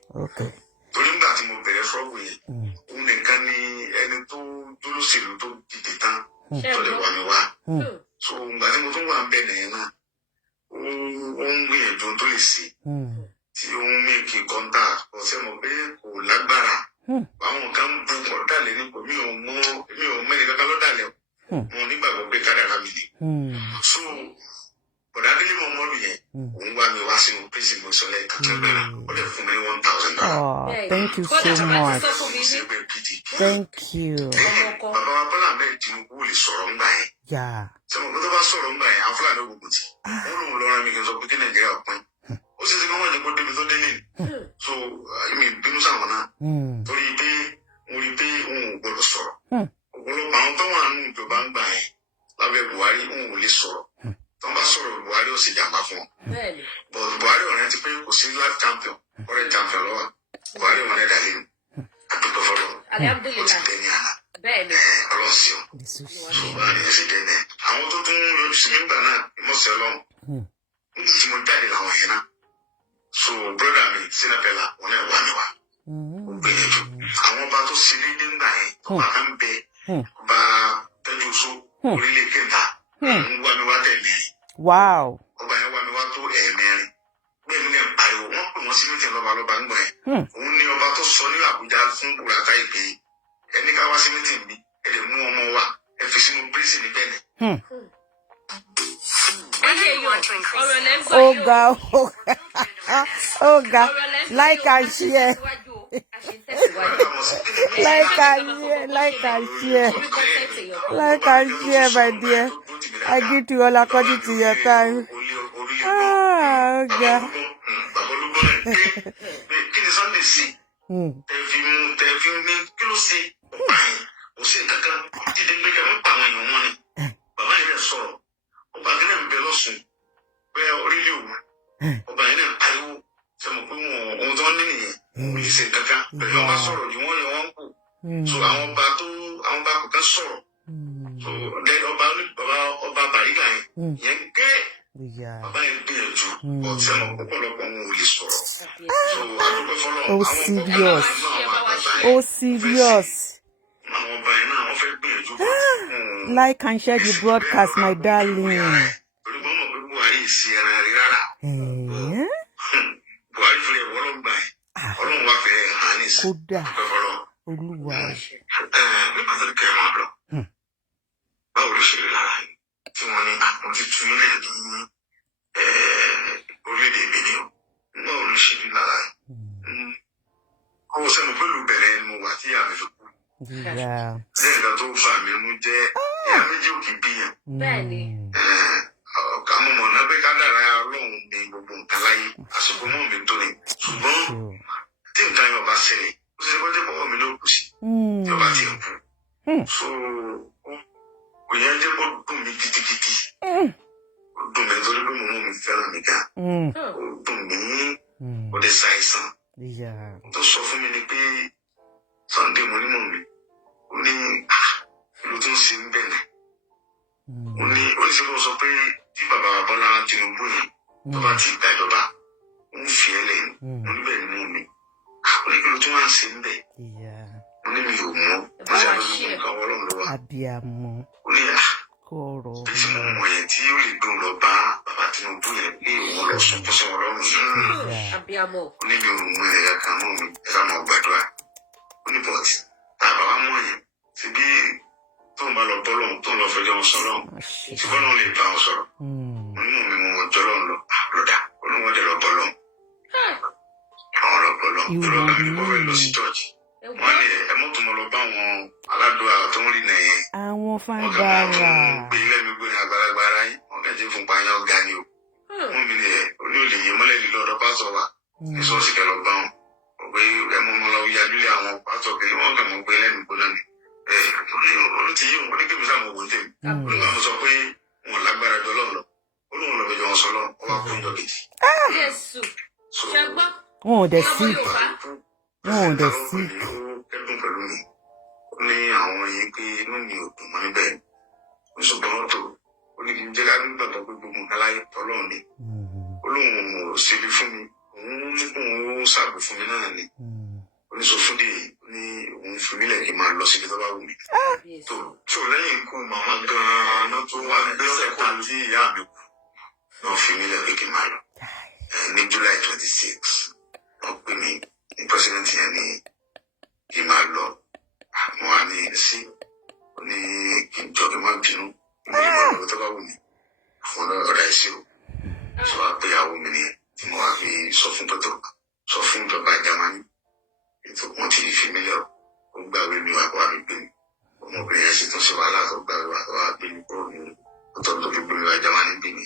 torí nígbà tí mo bẹ̀rẹ̀ fọ́ọ̀bù yẹn òun nìkan ni ẹni tó dólóṣèlú tó dìde tán tó lè wà mí wá so ìgbà tí mo tún wà ń bẹ̀ nìyẹn náà ó ń gbìyànjú tó lè ṣe tí ó ń mẹ́kì kọ́ńtà ọ̀sẹ̀ mọ̀ pé kò lágbára àwọn kan bú ọ̀dàlẹ̀ nípò mi ò mẹ́rin kankan lọ́dàlẹ̀ mo nígbàgbọ́ pé kádàrá mi ni so ọ̀dà Délé Mọ̀mọ́dù yẹn òun wá mi wá sínú prison mo sọ lẹ́ẹ̀kan tó bẹ̀rẹ̀ ó lè fún mi ní $1,000. Thank you so much. Thank you. Bàbá wa Bọ́lá Ahmed Tinubu lè sọ̀rọ̀ ńgbà yẹn. Ṣé mo tó bá sọ̀rọ̀ ńgbà yẹn àwọn Fúlàní ògùn tì wọ́n lòun lọ́ra mi kì í sọ pé kí Nàìjíríà pín ó sì ṣe kí wọ́n jẹ́ kó débi tó dé nìyí so èmi bínú sáwọn náà torí pé mo rí pé òun ò gbọdọ̀ sọ̀rọ̀ ọ̀pọ̀lọpọ̀ àwọn tó wà nínú ìjọba ńgbà yẹn lábẹ́ Buhari òun ò lè sọ̀rọ̀ tó ń bá sọ̀rọ̀ Buhari ó sì jàmbá fún ọ but Buhari ọ̀rẹ́ ti pé kò sí life champion ọ̀rẹ́ champion lọ́wọ́ Buhari ọ̀rẹ́ ẹ̀dá lẹ́nu àdúgbò fọlọ́ ó ti bẹ́ẹ̀ ní àná ọlọ́sìn ṣùgbọ́n àyè ṣe dẹ́nẹ̀ àwọn tó tún yọjú sí nígbà náà ìmọ̀sẹ̀ ọlọ́run níbi tí mo jáde làwọn yẹn náà so broda mi sinapẹla wọn náà wà mí wá ó gbìyànjú àwọn ọba tó ṣe déédéé ńgbà yẹn ọba kan bẹ ọba tẹjú oṣù orílẹ̀ kẹta ń wá mi wá tẹ̀mẹ́rin ọba yẹn wá mi wá tó ẹ̀ẹ̀mẹ́rin bẹ́ẹ̀ mi náà pariwo wọ́n pè wọ́n sí mítìn lọ́balọ́ba ńgbà yẹn òun ni ọba tó sọ ní Àbújá fún Bùràtà ìpè ẹni ká wá sí mítìn mi ẹ lè mú ọmọ wa ẹ fi sínú prison ní Benin. Oga, like and share. Like and share, my dear. I give to all according to your time. Oga. sí nǹkan kan dídé pé kẹ́ ń pa àwọn èèyàn wọn ni bàbá yẹn lè sọ̀rọ̀ ọba yẹn náà ń bẹ lọ́sùn pé orílẹ̀ òun ọba yẹn náà pariwo sẹ́mu pé ohun tó ń ní nìyẹn kò lè ṣe nǹkan kan pẹ̀lú ọba sọ̀rọ̀ ni wọ́n yọ wọ́n kù so àwọn ọba kọ̀ọ̀kan sọ̀rọ̀ so lẹ́yìn ọba Bariga yẹn ké bàbá yẹn gbìyànjú ọtí ẹ̀mọ́ púpọ̀lọpọ̀ wọn ò lè sọ̀rọ̀ so àdúgbò fọlọ́ àwọn serious àwọn ọba yẹn náà wọ́n fẹ́ gbìyànjú like and share the broadcast my darling. torí wọ́n mọ̀ pé Buhari ìsì ẹran rí rárá Buhari fúnra ẹ̀ wọ́n gbà ẹ̀ ọlọ́run wá fẹ́ hàn ní ìsìn kódà fọlọ́ olúwa nípa tó kẹ́ ẹ̀ máa lọ báwo ló ṣe lè lára yìí tí wọ́n ní àwọn ti tún ilé ní orílẹ̀-èdè Benin o báwo ló ṣe lè lára yìí ọwọ́ sẹ́nu pẹ̀lú bẹ̀rẹ̀ ni mo wà tí ìyá mi fi kú lẹ́yìn ìgbà tó fà mí mú jẹ́ ìyá méjì òkè bíyàn ọ̀gá mo mọ̀ náà pé ká dára ọlọ́run ní gbogbo nǹkan láyé àsìkò náà mi tó ni ṣùgbọ́n tí nǹkan yẹn ọba ṣẹlẹ̀ ó ṣe kọ́ jẹ́ pọ̀wọ́ mi ló kù sí tí ọba ti kú so òyìn ẹjẹ kó dùn mí gidigidi ó dùn mí nítorí pé mo mú mi fẹ́ràn mi gan ó dùn mí ó lè ṣàìsàn tó sọ fún mi ni pé Sunday mo ní mọ̀ mi ó ní ìlú tó ń ṣe ń bẹ̀rẹ̀ ó ní oníṣègùn sọ pé tí bàbá Bọ́lá Tinubu yẹn tó bá ti gba ìjọba ó ń fi ẹ́ lẹ́yìn mo níbẹ̀ ni mú mi ó ní ìlú tó wá ń ṣe ń bẹ̀ ó ní mi ò mọ̀ ó ṣe àbẹ̀wò nǹkan ọlọ́run ló wà ó ní kọ̀rọ̀ bí tí mo mọ̀ yẹn tí ó lè gbóhùn lọ bá bàbá Tinubu yẹn ní òun lọ sún kó sọ̀rọ̀ lọ́rùn ó ní mi ò mú ẹ̀yà kan mọ́ mi ẹ̀ka mọ̀ gbàdúrà ó ní bọ̀tì tàbá wa mọ̀ yẹn ti bí tó ń bá lọ bọ́ lọ́hùn tó ń lọ fẹjọ́ wọn sọ̀rọ̀ tí bọ́lá lè bá wọn sọ̀rọ̀ onímọ̀ mi mo jọ lọ́hùn lọ lọ́dà onímọ̀ dẹ̀ lọ bọ́ lọ́hùn àwọn lọ bọ́ lọ́hùn tó lọ́ọ́ kàmí kọ́ fẹ́ lọ sí chọ́ọ̀chì wọ́n lè ẹ̀mọ́tò mọ́ lọ bá àwọn aládùúgbò tó ń rí nẹ̀yẹn àwọn wọ́n kà máa tún fangbara gbé lẹ́nu gbé ní agbálagbá ara yín wọ́n kàn jẹ́ fún pààyàn ọ̀gá ni o wọ́n mi ní ẹ̀ oní olè yẹn mọ́lẹ̀ lílọ ọ̀dọ̀ pásọ̀ wa ní sọ́ọ̀sì kẹ lọ bá wọn ọ̀gbẹ́ ẹ̀mọ́ ọmọ lọ yájúlé àwọn pásọ̀ kiri wọ́n kàn mọ́ gbé lẹ́nu gbóná ni olú ti yí wọn ní kébì sáà mọ̀ wọ́n tẹ̀ olùkọ́ àwọn sọ pé wọn lágbára jọ lọ́nà olóhùn lọ́bẹ̀ jọ wọn sọ lọ́nà wọn wá kó jọ kejì. wọn ò dẹ̀ sí kẹ́dùn pẹ̀lú mi ó ní àwọn yìí pé inú mi ò dùn mọ́ níbẹ̀ ṣùgbọ́n tó ó ní kí n jẹ́ ká nígbàgbọ́ pé gbogbo nǹkan láyé tọ́lọ́run ni olóhùn ò ṣèlú fún mi òun ní kóun ó ṣàbò fún mi náà ni oníṣòwò fún dè ní òun fi mílẹ̀ kí n máa lọ síbi tó bá wù mí. tó lẹ́yìn ikú màmá gan-an tó wá gbẹ́sẹ̀ kó tí ìyá mi kú náà fi mílẹ̀ pé kí n máa lọ ní July 26 wọ́n pè mí ní president yẹn ní kí n máa lọ mo wá ní sí ní kí n jọ kí n má bínú mo lè máa lọ tó bá wù mí fún ọ̀dà ìṣirò tó wá pé ìyàwó mi nìyẹn tí mo wá fi sọ fún ìjọba Jámánì ètò wọn ti fi mí lọ ó gbàgbé mi wà wá mi gbé mi ọmọbìnrin yẹn sì tún ṣe wàhálà tó gbàgbé wà gbé mi kúrò ní ọ̀tọ̀ tó fi gbé mi wá Jámánì gbé mi.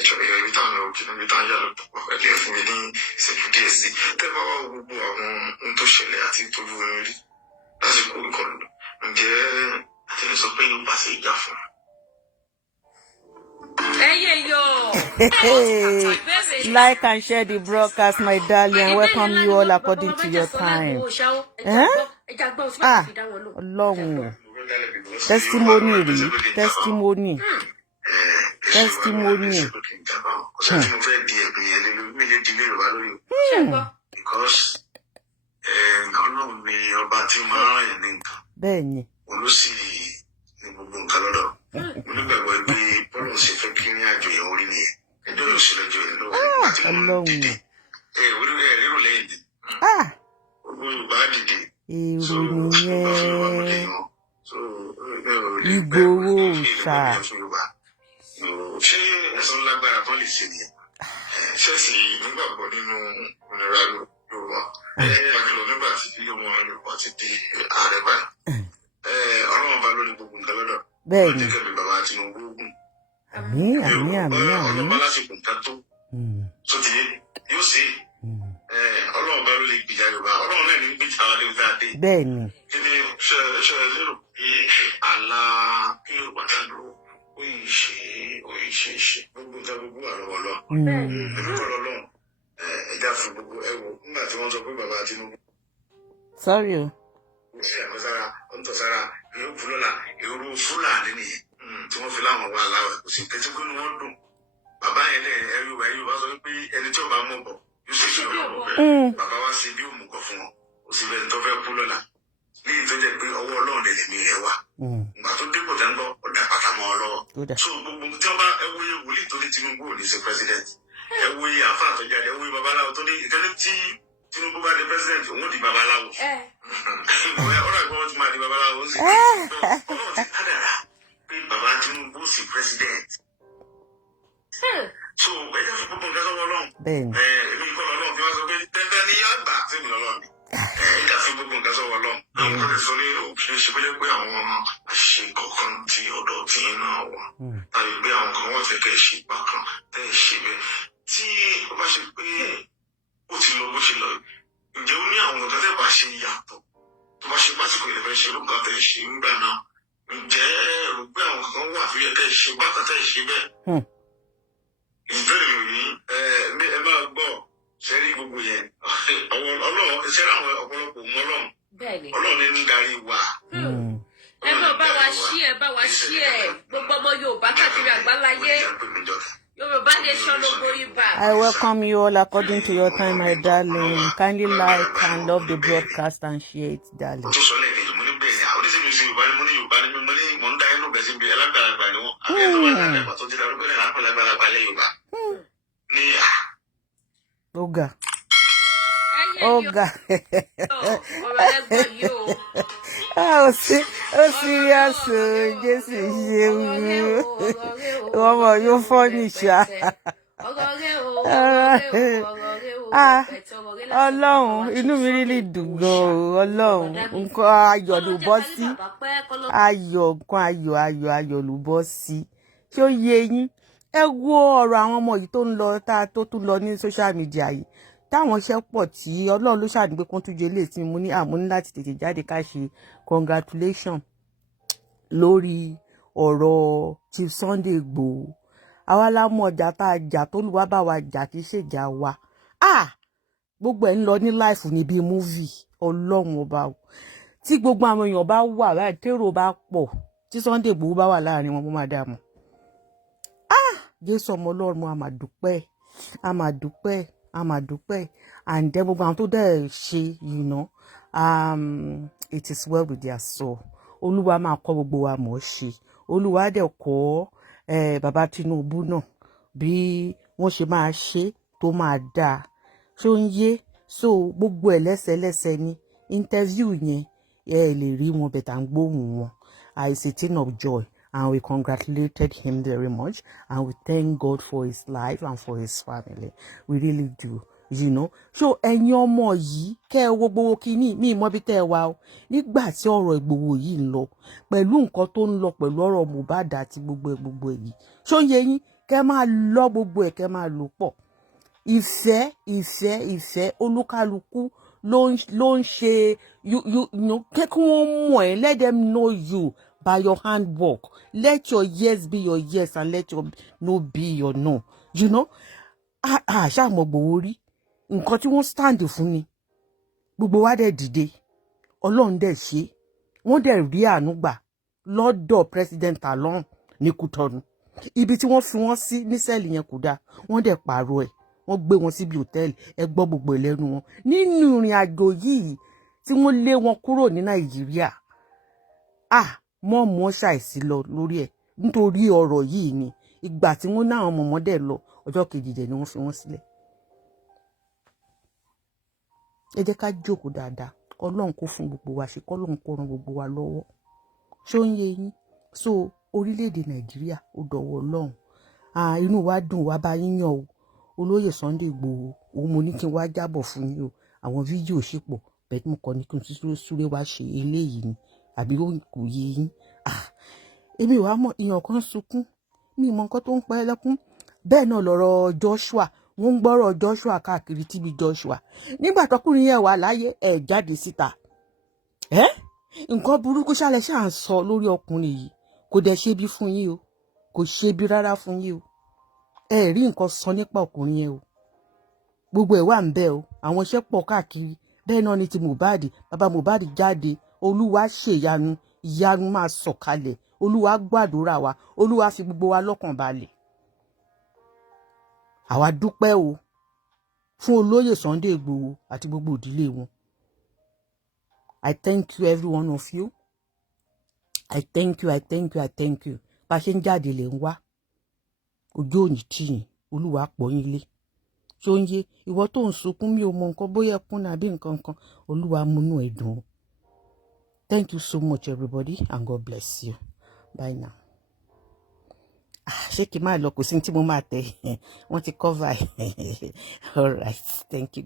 ìjọba ibi táwọn ọ̀rọ̀ kìnnìún ibi táwọn yàrá pọ̀ ẹ̀jẹ̀ fún mi ní ìṣẹ́jú díẹ̀ sí tẹ́ bá wà gbogbo àwọn ohun tó ṣẹlẹ̀ àti ìtọ́jú orin rí lásìkò ìkọlù ǹjẹ́ àtẹ̀lẹ́ sọ pé yóò pàṣẹ ìjà fún un. like and share the broadcast my darling and welcome you all according to your time. Ọlọ́run testimony rí testimony. Bẹ́ẹ̀ni. Olùsí ní gbogbo nǹkan lọ́dọ̀. Mo nígbàgbọ́ pé bọ́lá ṣe fẹ́ kí ní àjò yẹn orí nìyẹn. Ẹjọ́ yóò ṣe lọ́jọ́ yẹn lọ́wọ́ nígbà tí mo dìde. Rírò lẹ́yìn dì. Gbogbo Yorùbá dìde. Èrò nìyẹn. Igboho ṣá. Ṣé ẹ̀sán lágbára kan lè ṣe nìyẹn? Ṣẹ́ẹ̀sì nígbàgbọ́ nínú ìnira Yorùbá. Àjọ nígbà tí ọmọ Yorùbá ti di ààrẹ báyìí. Ọlọ́run ọba ló ní gbogbo nǹkan lọ́dọ̀. Bẹ́ẹ̀ni. Ó ti kẹ́mi bàbá Tinubu ogun. Àmín. Ọlọ́ba lásìkò nǹkan tó. Tó ti yóò ṣe. Ọlọ́run ọba ló lè gbìjà Yorùbá. Ọlọ́run náà ní gbìjà wa léwu dáadé. Bẹ́ẹ̀ni. Kí ni ṣe lérò pé àlá kí Yorùbá dàdúró ó yìí ṣe gbogbo nǹkan gbogbo àlọ́wọ́ lọ. ẹ̀mí kọ́ lọ́lọ́run ẹja fún gbogbo ẹ̀wọ̀ nígbà tí wọ́n sọ pé bàbá Tinubu. Sorry o. ó sì àmọ́ sára ó ń tọ́ sára yóò fún lọ́la èrò Fúlàní nìyẹn tí wọ́n fi láwọn wà láwẹ̀ kò sí kẹ́tí pé wọ́n dùn. bàbá yẹn lẹ Yorùbá sọ pé ẹni tí ó bá mọ̀ bọ̀ yóò ṣe bí ọmọ bẹ́ẹ̀. bàbá wa ṣe bí òmùgọ̀ fún wọn ó sì bẹ́ẹ̀ tó fẹ́ kú lọ́la ní ìtọ́jẹ́ pé ọwọ́ Ọlọ́run lè lèmi rẹ̀ wà. ìgbà tó dé kò tẹ́ ń gbọ́ ọ̀dà pàtàkì ọlọ́wọ́. so gbogbo tí wọ́n bá ẹwúyẹ wòlíì tó ní Tinubu ò ní ṣe president ẹwúyẹ àfáà tó jáde ẹwúyẹ babaláwo tó ní ìtẹ́lẹ̀ tí Tinubu bá di president òun di babaláwo. ọ̀rọ̀ ìgbọ́n ti máa di babaláwo ó sì Ọlọ́run ti kádàrá pé bàbá Tinubu sì president. so ẹjẹ fún gbogbo nǹkan sọ́wọ́ Ọlọ́run. èmi kọ́ Ọlọ́run fi wá sọ pé tẹ́tẹ́ ní àgbà fẹ́mi lọ́lọ́run ni. ẹjẹ fún gbogbo nǹkan sọ́wọ́ Ọlọ́run. àwọn kan lè sọ ní òkè ṣe pé àwọn àṣìṣe kọ̀ọ̀kan tí ọ̀dọ̀ tí iná wà. tàbí pé àwọn kan wọ́n fẹ́ kẹ́ ẹ ṣe bákan tẹ́ ẹ ṣe bẹ́ẹ̀. tí ó bá ṣe pé ó ti lọ bó ṣe lọ ǹjẹ́ ó ní àwọn nǹkan tẹ́ bá ṣe yàtọ̀ tó bá ṣe pàṣípò ìrẹ̀fẹ́ ṣe lóǹkà tẹ́ ẹ ṣe ńgbà náà ǹjẹ́ rò pé àwọn kan wà tó yẹ kẹ́ ẹ ṣe bákan tẹ́ ẹ ṣe bẹ́ẹ̀. ìbéèrè yìí ẹ máa gbọ́ sẹ́rí gbogbo yẹn Ọlọ́run sẹ́rí àwọn ọ̀pọ̀lọpọ̀ mọ́ Ọlọ́run ní darí wa. ẹ máa bá wa ṣí ẹ gbogbo ọmọ Yorùbá káàkiri àgbáláyé Yorùbá nation ló borí bá. I welcome you all according to your time, my darling. Kindly like and love the broadcast and share it, darling. tó sọ lẹ́ẹ̀kejì mo ní bẹ́ẹ̀ ni àwọn oníṣègùn sí Yorùbá ni mo ní Yorùbá ni mo ní mò ń dá inú bẹ̀ sí ibi alágbàlagbà ni wọ́n àbí ẹ̀ tó bá dá ẹ̀gbà tó ti darúgbó náà lápẹ̀ lágbàlagbà lẹ́ Yorùbá ní à. Oga. Oga. ọ̀rọ̀ ẹgbẹ́ yìí o. Ó serious o, Jésù ṣe wú. Ọmọ yóò fọ́ níṣà. Ọlọ́run inú mi really dùn gan o, Ọlọ́run nǹkan ayọ̀ ló bọ́ sí. Nǹkan ayọ̀ ló bọ́ sí. Ṣé ó yé yín? Ẹ wo ọ̀rọ̀ àwọn ọmọ yìí tó ń lọ tó tún lọ ní social media yìí. Táwọn iṣẹ́ pọ̀ tí Ọlọ́run ló ṣàdúgbò kún tún jẹ léèsì mo ní láti tètè jáde ká ṣe congratulation lórí ọ̀rọ̀ Chief Sunday Igboho. Àwa la mọ̀ ọjà tá a jà tó lùwá bá wa jà kì í ṣèjà wa. Gbogbo ẹ̀ ń lọ ní láìfù níbi múvì Ọlọ́run ọba o. Tí gbogbo àwọn èèyàn bá wà láì tèrò bá pọ̀ tí Sunday Igboho bá wà láàrin wọn mo máa dà mọ́. Jésù ọmọ Ọlọ́run a máa dúpẹ́ and then gbogbo àwọn tó dẹ̀ ṣe it is well with their soul. Olúwa máa kọ́ gbogbo wa mọ̀ ṣe. Olúwa dẹ̀ kọ́ bàbá Tinubu náà bí wọ́n ṣe máa ṣe tó máa dáa. Ṣó ń yé so gbogbo ẹ̀ lẹ́sẹ̀lẹ́sẹ̀ ní interview yẹn lè rí wọn bẹ̀tà ń gbóhùn wọn. It's a thing of joy. And we congratulated him very much. And we thank God for his life and for his family. We really do. So ẹ̀yin ọmọ yìí kẹ́ ẹ wo gbogbo kínní mi mọ́ bí tẹ́ ẹ wá o. Nígbà tí ọ̀rọ̀ Ìgbòho yìí ń lọ pẹ̀lú nǹkan tó ń lọ pẹ̀lú ọ̀rọ̀ Mohbad àti gbogbo èyí. Ṣó yé yín kẹ́ máa lọ gbogbo ẹ̀ kẹ́ máa lò pọ̀. Ìfẹ́ olúkálukú ló ń ṣe kẹ́ kí wọ́n mọ̀ ẹ́, let them know you by your handwork. Let your yes be your yes and let your no be your no. Ṣáà mọ̀ Ìgbòho rí nǹkan tí wọ́n stand fún ni. Gbogbo wa dẹ̀ dìde. Ọlọ́run dẹ̀ ṣe. Wọ́n dẹ̀ rí àánú gbà lọ́dọ̀ president Alon ní Kútọ́nù. Ibi tí wọ́n fi wọ́n sí ní sẹ́ẹ̀lì yẹn kò dáa. Wọ́n dẹ̀ pààrọ̀ ẹ̀. Wọ́n gbé wọn síbi hòtẹ́ẹ̀lì. Ẹ gbọ́ gbogbo ẹlẹ́nu wọn. Nínú ìrìn àjò yìí tí wọ́n lé wọn kúrò ní Nàìjíríà. Mọ́ ṣàìsí lọ lórí ẹ̀ nítorí ọ̀rọ̀ yìí ni. Ìgbà tí wọ́n náà mọ̀mọ́ dẹ̀ lọ ọjọ́ kejì dẹ̀ ni wọ́n fi wọ́n sílẹ̀. Ẹ jẹ́ ká jókòó dáadáa. Ọlọ́run kó fún gbogbo wa ṣe kọ́lọ́run kó ran gbogbo wa lọ́wọ́. Ṣó ń yé yín? So orílẹ̀-èdè Nàìjíríà ó dọ̀wọ́ Ọlọ́run. Inú wa dùn wá bá yín yàn o. Olóyè Sunday Igboho òun mo ní kí n wá jábọ̀ fún yín o. Àwọn fídíò ṣì pọ̀ bẹ́ẹ̀ tí mo kọ́ ní kí n súré wá ṣe eléyìí ni àbí kò yé yín. Èmi wàá mọ̀ ìyàn kan sunkún mi mọ nǹkan tó ń pa ẹ́ lẹ́kún. Bẹ́ẹ̀ náà lọ̀rọ̀ Joshua wọ́n ń gbọ́rọ̀ Joshua káàkiri tíbi Joshua nígbà tọkùnrin yẹn wà láyé ẹ̀ jáde síta nǹkan burúkú ṣàlẹ̀ ṣáà ń sọ lórí ọkùnrin yìí kò dẹ̀ ṣe bí fún yín o kò ṣe bí rárá fún yín o ẹ rí nǹkan sọ nípa ọkùnrin yẹn o gbogbo ẹ̀ wà ń bẹ o àwọn iṣẹ́ pọ̀ káàkiri bẹ́ẹ̀ náà ni ti Mohbad bàbá Mohbad jáde olúwa ṣèyanu ìyanu máa sọ̀kalẹ̀ olúwa gbàdúrà wa olúwa fi gbogbo wa lọ́kàn balẹ̀ àwa dúpẹ́ o fún olóyè Sunday Igboho àti gbogbo ìdílé wọn. I thank you every one of you. I thank you. Bá ṣe ń jáde lè ń wá ojú òní tìyìn olúwa pọ̀ yín lé tó ń yé ìwọ tó ń sunkún mi ò mọ nǹkan bóyá ẹkún nàbí nǹkan kan olúwa múnú ẹ dùn. Thank you so much everybody and God bless you. Bye now. Ṣé kí n máa lọ kò sí tí mo máa tẹ̀ wọ́n ti cover all right thank you.